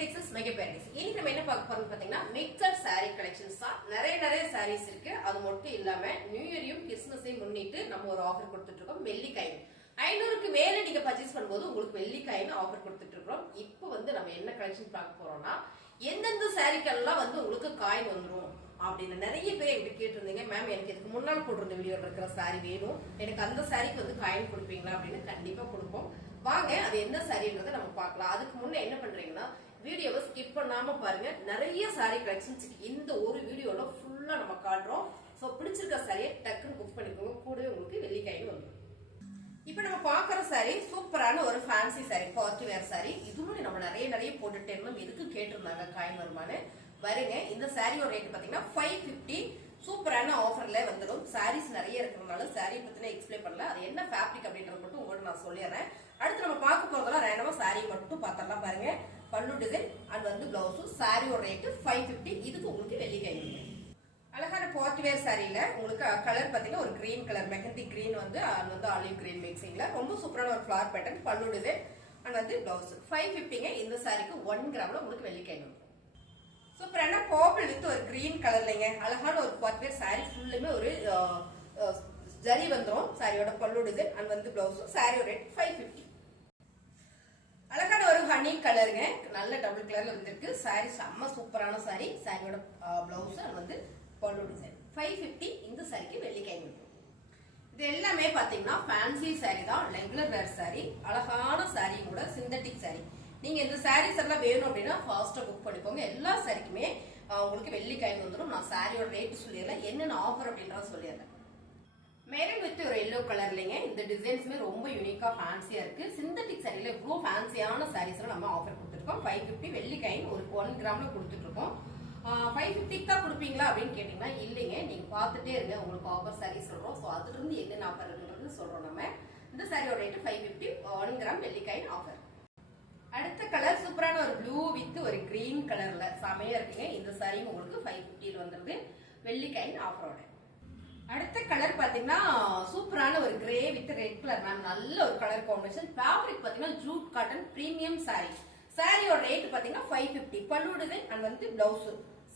Texas mega paradise. இன்னைக்கு நம்ம என்ன பார்க்க போறோம்னு பாத்தீங்கன்னா மிக்சட் saree கலெக்ஷன்ஸ் தான். நிறைய sarees இருக்கு. அது மட்டும் இல்லாம நியூ இயரையும் கிறிஸ்மஸையும் முன்னிட்டு நம்ம ஒரு ஆஃபர் கொடுத்துட்டு இருக்கோம். வெள்ளிக்காயின் 500க்கு மேல நீங்க பர்ச்சேஸ் பண்ணும்போது உங்களுக்கு வெள்ளிக்காயின் ஆஃபர் கொடுத்துட்டு இருக்கோம். இப்போ நம்ம என்ன கலெக்ஷன் பார்க்க போறோம்னா எந்தெந்த சாரிக்கெல்லாம் உங்களுக்கு காயின் வந்துரும் அப்படின்னு நிறைய பேர் என்கிட்ட கேட்டிருந்தீங்க. மேம் எனக்கு இதுக்கு முன்னால் போட்டிருந்த வீடியோல இருக்கிற சாரி வேணும், எனக்கு அந்த சாரிக்கு காயின் கொடுப்பீங்களா அப்படின்னு. கண்டிப்பா கொடுப்போம். வாங்க அது என்ன சாரின்றதை நம்ம பார்க்கலாம். அதுக்கு முன்ன என்ன பண்றீங்கன்னா வீடியோவை ஸ்கிப் பண்ணாம பாருங்க. நிறைய சாரி கலெக்ஷன்ஸ் இந்த ஒரு வீடியோல ஃபுல்லா நம்ம காட்டுறோம். சோ பிடிச்சிருக்க சாரியை டக்குன்னு புக் பண்ணிக்கோங்க. கூடவே உங்களுக்கு வெள்ளிக்காயின் வந்துடும். இப்ப நம்ம பாக்குற சாரி சூப்பரான ஒரு fancy sorry, party wear sorry. இதுவும் நம்ம நிறைய போட்டுட்டே இருந்தோம். எதுக்கு கேட்டிருந்தாங்க காயின் வருமானு. வருங்க, இந்த சாரியோட ரேட் பாத்தீங்கன்னா 550. சூப்பரான ஆஃபர்ல வந்துடும். சாரீஸ் நிறைய இருக்கிறதுனால சாரி பத்தின எக்ஸ்பிளைன் பண்ணல. அது என்ன ஃபேப்ரிக் அப்படின்றது மட்டும் உங்களுக்கு நான் சொல்லிடுறேன். அடுத்து நம்ம பார்க்க போறதெல்லாம் ரேண்டமா சாரி மட்டும் பார்த்தரலாம். பாருங்க, பல்லு டிசைன் அண்ட் பிளவுஸ். சாரியோட ரேட் 550. இதுக்கு உங்களுக்கு வெள்ளிக்காயின். அழகான பார்ட்டி வேர் சாரியில உங்களுக்கு கலர் பாத்தீங்கன்னா ஒரு green colour, mehndi green olive green மிக்சிங்ல ரொம்ப சூப்பரான ஒரு flower pattern. Pallu design and blouse 550. இந்த சாரிக்கு 1 கிராம்ல உங்களுக்கு வெள்ளிக்காயின் வரும். சூப்பரான பர்பிள் வித் ஒரு கிரீன் கலர்லங்க அழகான ஒரு பார்ட்டி வேர் சாரி. ஃபுல்லுமே ஒரு ஜரி வந்துடும். சாரியோட பல்லு டிசைன் அண்ட் பிளவுஸ். சாரியோட ரேட் 550. அழகான ஒரு ஹனி கலருங்க, நல்ல டபுள் கலர்ல வந்திருக்கு. சாரி செம்ம சூப்பரான சாரி. சாரியோட பிளவுஸ் அண்ட் பல்லு டிசைன் 550. இந்த சாரிக்கு வெள்ளிக்காயின் வரும். இது எல்லாமே பாத்தீங்கன்னா ஃபேன்சி சாரி தான், ரெகுலர் வேர் சாரி. அழகான சாரி கூட சிந்தட்டிக் சாரி. நீங்க இந்த சாரீஸ் எல்லாம் வேணும் அப்படின்னா ஃபாஸ்டா புக் பண்ணிக்கோங்க. எல்லா சாரிக்குமே உங்களுக்கு வெள்ளிக்காயின் வந்துடும். நான் சாரியோட ரேட் சொல்லிடுறேன், என்னென்ன ஆஃபர் அப்படின்றத சொல்லிடுறேன். மெரூன் வித் ஒரு எல்லோ கலர்லங்க இந்த டிசைன்ஸ்மே ரொம்ப யூனிக்கா ஃபேன்சியா இருக்கு. சிந்தட்டிக் சாரியில இவ்வளவு ஃபேன்சியான சாரீஸ் நம்ம ஆஃபர் கொடுத்துருக்கோம். 550 வெள்ளிக்காயின் ஒரு 1 கிராம்ல கொடுத்துட்டு இருக்கோம். 550 தான் கொடுப்பீங்களா அப்படின்னு கேட்டீங்கன்னா இல்லைங்க, நீங்க பாத்துட்டே இருங்க, உங்களுக்கு ஆஃபர் சாரி சொல்றோம். சோ அதுல இருந்து என்னென்ன ஆஃபர் இருக்குன்றது சொல்றோம். நம்ம இந்த சாரியோட ரேட் 550, 1 கிராம் வெள்ளிக்காயின் ஆஃபர். அடுத்த கலர் சூப்பரான ஒரு ப்ளூ வித் ஒரு கிரீன் கலர்ல செமையா இருக்குங்க. இந்த சாரியும் உங்களுக்கு 550 வந்துருது வெள்ளிக்காயின் ஆஃபரோட. அடுத்த கலர் பாத்தீங்கன்னா சூப்பரான ஒரு கிரே வித் ரெட் கலர். நல்ல ஒரு கலர் காம்பினேஷன். ஃபேப்ரிக் பாத்தீங்கன்னா ஜூட் காட்டன் பிரீமியம் சாரி. சாரியோட ரேட் பாத்தீங்கன்னா 550. பல்லு டிசைன் அண்ட் பிளவுஸ்.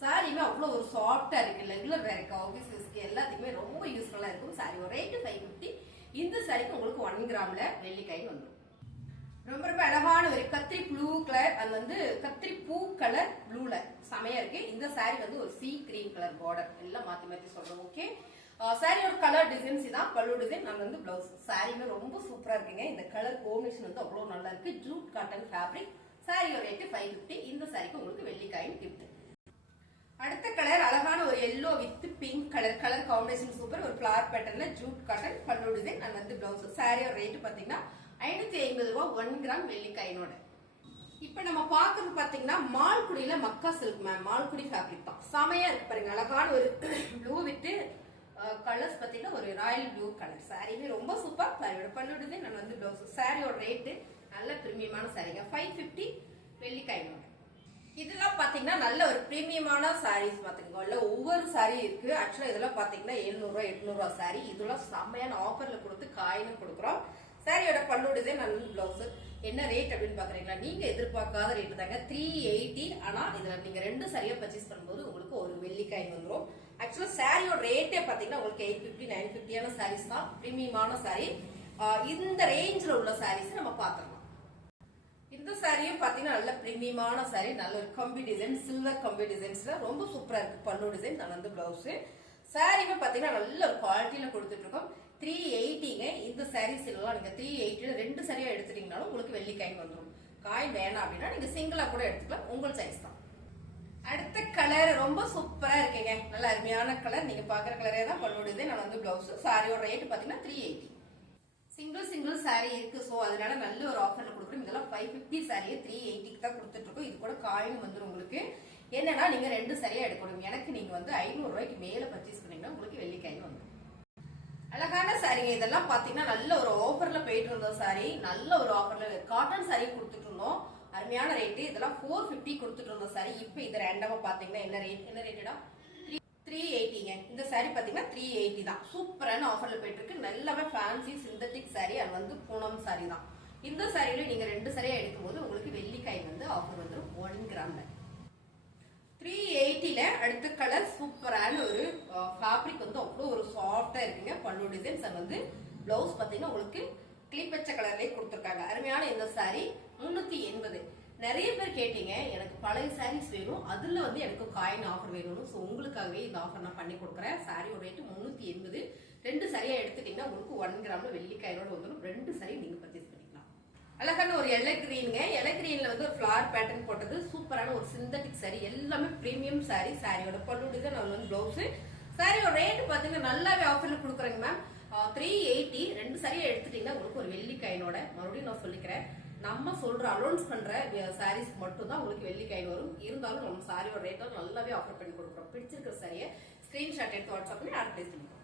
சாரியுமே அவ்வளவு ஒரு சாஃப்டா இருக்கு. ரெகுலர் வேருக்கு, ஆபீஸ்க்கு எல்லாத்துக்குமே ரொம்ப யூஸ்ஃபுல்லா இருக்கும். சாரியோட ரேட் 550. இந்த சாரிக்கு உங்களுக்கு 1 கிராம்ல வெள்ளிக்காயின் வந்துடும். ரொம்ப அழகான ஒரு கத்திரி ப்ளூ கலர் அண்ட் கத்திரி பூ கலர் ப்ளூல செமையா இருக்கு. இந்த சாரி ஒரு சீ கிரீன் கலர் பார்டர். எல்லாம் மாத்தி சொல்றோம். ஓகே, சாரியோட கலர் டிசைன்ஸ் தான். பல்லு டிசைன் அண்ட் பிளவுஸ். சாரியுமே ரொம்ப சூப்பரா இருக்குங்க. இந்த கலர் காம்பினேஷன் அவ்வளவு நல்லா இருக்கு. Jude cotton fabric. சாரியோட ரேட் 550. இந்த சாரிக்கு உங்களுக்கு வெள்ளிக்காயின் கிஃப்ட். அடுத்த கலர் அழகான ஒரு yellow with pink colour. Colour combination super. ஒரு ஃபிளவர் பேட்டர்ன்ல ஜூட் காட்டன் பல்லு டிசைன் அண்ட் பிளவுஸ். சாரியோட ரேட் பாத்தீங்கன்னா 550 ரூபாய் 1 கிராம் வெள்ளிக்காயினோட. இப்ப நம்ம பாக்குறது பாத்தீங்கன்னா மால்குடியில மக்கா சில்க். மேம் மால்குடி ஃபேப்ரிக் தான். செமையா இருக்கு பாருங்க. அழகான ஒரு ப்ளூ வித் கலர்ஸ் பாத்தீங்கன்னா ஒரு ராயல் ப்ளூ கலர். சாரியுமே ரொம்ப சூப்பர். சாரியோட பல்லு டிசைன் நான் பிளவுஸ். சாரியோட ரேட் நல்ல பிரீமியமான சாரிங்க 550 வெள்ளிக்காயினோட. இதெல்லாம் பாத்தீங்கன்னா நல்ல ஒரு பிரீமியமான சாரீஸ் பாத்துக்கோங்க. ஒவ்வொரு சாரி இருக்கு. ஆக்சுவலா இதெல்லாம் பாத்தீங்கன்னா 700 ரூபாய் 800 ரூபாய் சாரி. இதெல்லாம் செம்மையான ஆஃபர்ல கொடுத்து காயினும் கொடுக்குறோம். சாரியோட பல்லு டிசைன் அண்ட் பிளவுஸ். என்ன ரேட் அப்படின்னு பாக்குறீங்களா? நீங்க எதிர்பார்க்காத ரேட் தாங்க 380. ஆனா இதுல நீங்க 2 சாரியா பர்ச்சேஸ் பண்ணும்போது உங்களுக்கு ஒரு வெள்ளிக்காயின் வந்துடும். ஆக்சுவலா சாரியோட ரேட்டே பாத்தீங்கன்னா உங்களுக்கு 850 950 சாரீஸ் தான். பிரீமியமான சாரி. இந்த ரேஞ்ச்ல உள்ள சாரீஸ் நம்ம பாத்துக்கலாம். இந்த சாரியும் பாத்தீங்கன்னா நல்ல பிரீமியமான சாரி. நல்ல ஒரு கம்பி டிசைன், சில்வர் கம்பி டிசைன்ஸ்ல ரொம்ப சூப்பரா இருக்கு. பல்லு டிசைன் அண்ட் பிளவுஸ். சாரியுமே பாத்தீங்கன்னா நல்ல ஒரு குவாலிட்டியில கொடுத்துட்டு இருக்கோம். 380ங்க. இந்த சாரீஸ் எல்லாம் நீங்க 380 2 சாரியா எடுத்துட்டீங்கனாலும் உங்களுக்கு வெள்ளிக்காயின் வந்துடும். காயின் வேணாம் அப்படின்னா நீங்க சிங்கிளா கூட எடுத்துக்கலாம். உங்கள் சைஸ் தான். அடுத்த கலர் ரொம்ப சூப்பரா இருக்குங்க. நல்ல அருமையான கலர். நீங்க பாக்குற கலரே தான் பல்லு டிசைன் அண்ட் பிளவுஸ். சாரியோட ரேட் பாத்தீங்கன்னா 380. சிங்கிள் சாரி இருக்கு. சோ அதனால நல்ல ஒரு ஆஃபர்ல கொடுக்குறோம். இதெல்லாம் 550 சாரியை 380க்கு தான் கொடுத்துட்டு இருக்கோம். இது கூட காயின் வந்துடும் உங்களுக்கு. என்னன்னா நீங்க 2 சாரியா எடுக்கணும். எனக்கு நீங்க 500 ரூபாய்க்கு மேல பர்ச்சேஸ் பண்ணீங்கன்னா உங்களுக்கு வெள்ளிக்காயின் வந்துடும். அழகான சாரிங்க. இதெல்லாம் பாத்தீங்கன்னா நல்ல ஒரு ஆஃபர்ல போயிட்டு இருந்த சாரி. நல்ல ஒரு ஆஃபர்ல காட்டன் சாரி கொடுத்துட்டு இருந்தோம். அருமையான ரேட்டு. இதெல்லாம் 450 கொடுத்துட்டு இருந்த சாரி. இப்ப இது ரேண்டமா பாத்தீங்கன்னா என்ன ரேட்டடா 380ங்க. இந்த சாரி பாத்தீங்கன்னா 380 தான். சூப்பரான ஆஃபர்ல போயிட்டு இருக்கு. நல்லாவே fancy synthetic sorry and Poonam sorry தான். இந்த சாரியில நீங்க 2 சாரியா எடுக்கும்போது உங்களுக்கு வெள்ளிக்காயின் ஆஃபர் வந்துடும். 1 கிராம்ல 380ல அடுத்த கலர் சூப்பரான ஒரு ஃபேப்ரிக் வந்து அவ்வளோ ஒரு சாஃப்டா இருக்குங்க. பல்லு டிசைன்ஸ் வந்து பிளவுஸ் பாத்தீங்கன்னா உங்களுக்கு கிளிப் வச்ச கலர்லயே கொடுத்துருக்காங்க. அருமையான இந்த சாரி 380. நிறைய பேர் கேட்டீங்க எனக்கு பழைய சாரீஸ் வேணும், அதுல வந்து எனக்கு காயின் ஆஃபர் வேணும்னு. ஸோ உங்களுக்காகவே இந்த ஆஃபர் நான் பண்ணி கொடுக்குறேன். சாரியோட ரேட்டு 380. 2 சரியா எடுத்துட்டீங்கன்னா உங்களுக்கு 1 கிராம்ல வெள்ளி காயினோட வந்துடும். 2 சாரி நீங்க பர்ச்சேஸ் பண்ணிக்கலாம். அழகான ஒரு எல்லை கிரீனுங்க. எல்லை கிரீன்ல வந்து ஒரு ஃபிளார் பேட்டர்ன் போட்டது சூப்பரான ஒரு சிந்தட்டிக் சாரி. எல்லாமே பிரீமியம் சாரி. சாரியோட பல்லு டிசைன் வந்து பிளவுஸ். சாரியோட ரேட் பாத்தீங்கன்னா நல்லாவே ஆஃபர்ல கொடுக்குறேங்க மேம். 380. 2 சரியா எடுத்துட்டீங்கன்னா உங்களுக்கு ஒரு வெள்ளி காயினோட, மறுபடியும் நான் சொல்லிக்கிறேன், நம்ம சொல்ற அலோன்ஸ் பண்ற சாரீஸ் மட்டும் தான் உங்களுக்கு வெள்ளி காயின் வரும். இருந்தாலும் நம்ம சாரியோட ரேட்டை நல்லாவே ஆஃபர் பண்ணி கொடுக்குறோம். பிடிச்சிருக்கிற சாரியை ஸ்கிரீன்ஷாட் எடுத்து வாட்ஸ்அப் பண்ணி ஆர்டர் பிளேஸ் பண்ணிக்கோங்க.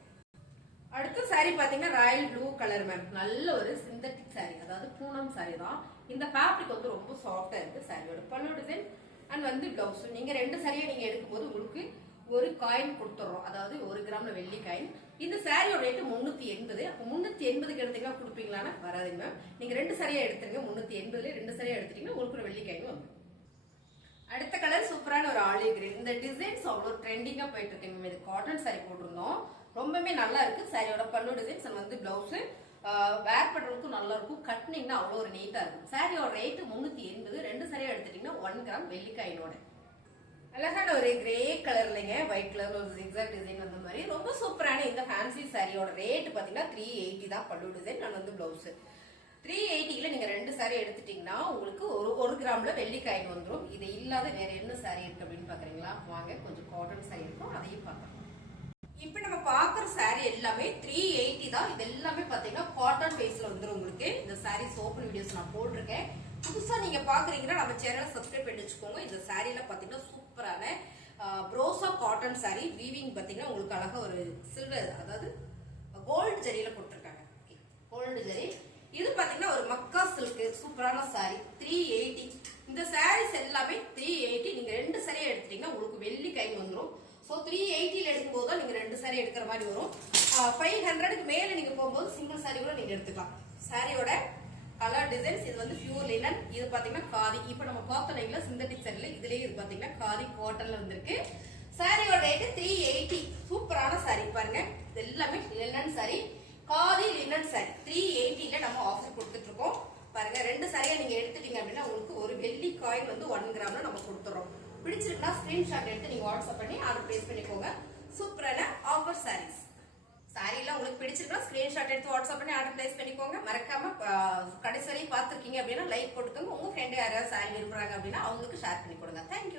அடுத்த சாரி பாத்தீங்கன்னா ராயல் ப்ளூ கலர் மேம். நல்ல ஒரு சிந்தட்டிக் சாரி, அதாவது பூனம் சாரி தான். இந்த ஃபேப்ரிக் வந்து ரொம்ப சாஃப்டா இருக்கு. சாரியோட பல்லு டிசைன் அண்ட் வந்து பிளவுஸ். நீங்க 2 சாரியை நீங்க எடுக்கும்போது உங்களுக்கு ஒரு காயின் கொடுத்துறோம், அதாவது 1 கிராம்ல வெள்ளி காயின். இந்த சாரியோட ரேட்டு 380. அப்ப 380க்கு எடுத்தீங்கன்னா கொடுப்பீங்களான்னா வராதுங்க மேம். நீங்க 2 சரியா எடுத்துருங்க. 380ல 2 சரியா எடுத்துட்டீங்கன்னா உங்களுக்கு ஒரு வெள்ளி காயின் வந்து. அடுத்த கலர் சூப்பரான ஒரு ஆலிவ் கிரீன். இந்த டிசைன்ஸ் அவ்வளவு ட்ரெண்டிங்கா போயிட்டு இருக்குங்க. இது காட்டன் சாரி போட்டிருந்தோம், ரொம்பவே நல்லா இருக்கு. சாரியோட பல்லு டிசைன்ஸ் வந்து பிளவுஸ் வேர் பண்றதுக்கும் நல்லா இருக்கும். கட்டினீங்கன்னா அவ்வளோ ஒரு நீட்டா இருக்கும். சாரியோட ரேட்டு 380. 2 சரியா எடுத்துட்டீங்கன்னா 1 கிராம் வெள்ளி காயினோட. அழகான ஒரு கிரே கலர்லங்க, ஒயிட் கலர்ல ஒரு zigzag டிசைன் அந்த மாதிரி ரொம்ப சூப்பரான இந்த ஃபேன்சி சாரியோட ரேட் பாத்தீங்கன்னா 380 தான். பல்லு டிசைன் நான் வந்து பிளவுஸ். 380ல நீங்க 2 சாரி எடுத்துட்டீங்கன்னா உங்களுக்கு ஒரு கிராம்ல வெள்ளி காயின் வந்துடும். இது இல்லாத வேற என்ன சாரி இருக்கு அப்படின்னு பாக்குறீங்களா? வாங்க, கொஞ்சம் காட்டன் சாரி இருக்கும், அதையும் பார்க்கலாம். இப்ப நம்ம பாக்குற சாரி எல்லாமே 380 தான். இது எல்லாமே பாத்தீங்கன்னா காட்டன் பேஸ்ல வந்துடும் உங்களுக்கு. இந்த சாரி ஓப்பன் வீடியோஸ் நான் போட்டிருக்கேன். புதுசா நீங்க பாக்குறீங்கன்னா நம்ம சேனலை சப்ஸ்கிரைப் பண்ணி வச்சுக்கோங்க. இந்த சாரியில பாத்தீங்கன்னா சூப்பரான ப்ரோசா காட்டன் சாரி. வீவிங் பாத்தீங்கன்னா உங்களுக்கு அழகா ஒரு சில்வர், அதாவது கோல்டு ஜரியில கொடுத்துருக்காங்க. கோல்டு ஜரி. இது பாத்தீங்கன்னா ஒரு மக்கா சில்க் சூப்பரான சாரி. 380. இந்த சாரீஸ் எல்லாமே 380. நீங்க 2 சாரியா எடுத்துட்டீங்கன்னா உங்களுக்கு வெள்ளி காயின் வந்துடும். ஸோ 380ல எடுக்கும்போது தான் நீங்க 2 சாரி எடுக்கிற மாதிரி வரும். 500க்கு மேல நீங்க போகும்போது சிங்கிள் சாரி கூட நீங்க எடுத்துக்கலாம். சாரியோட கலர் டிசைன்ஸ் இது வந்து பியூர் லினன். இது பாத்தீங்கன்னா காதி. இப்ப நம்ம பார்த்தோம்ல சிந்தட்டிக் சாரில, இதுலயே இது பாத்தீங்கன்னா காதி காட்டன்ல வந்திருக்கு. சாரியோட ரேட் 380. சூப்பரான சாரி பாருங்க. இது எல்லாமே லினன் சாரி, காதி லினன் சாரி. 380ல நம்ம ஆஃபர் கொடுத்துட்டு இருக்கோம். பாருங்க, 2 சாரியா நீங்க எடுத்துட்டீங்க அப்படின்னா உங்களுக்கு ஒரு வெள்ளி காயின் வந்து 1 கிராம்ல நம்ம கொடுத்துறோம். பிடிச்சிருக்கா ஸ்கிரீன்ஷாட் எடுத்து நீங்க வாட்ஸ்அப் பண்ணி ஆர்டர் பிளேஸ் பண்ணிக்கோங்க. சூப்பரான ஆஃபர் சாரீஸ். சாரி எல்லாம் உங்களுக்கு பிடிச்சிருக்கா ஸ்கிரீன்ஷாட் எடுத்து வாட்ஸ்அப் பண்ணி ஆர்டர் பிளேஸ் பண்ணிக்கோங்க. மறக்காம கடைசி வரையும் பார்த்துருக்கீங்க அப்படின்னா லைக் போட்டுக்கோங்க. உங்க ஃப்ரெண்டு யாராவது சாரி விரும்புறாங்க அப்படின்னா அவங்களுக்கு ஷேர் பண்ணி கொடுங்க. தேங்க்யூ.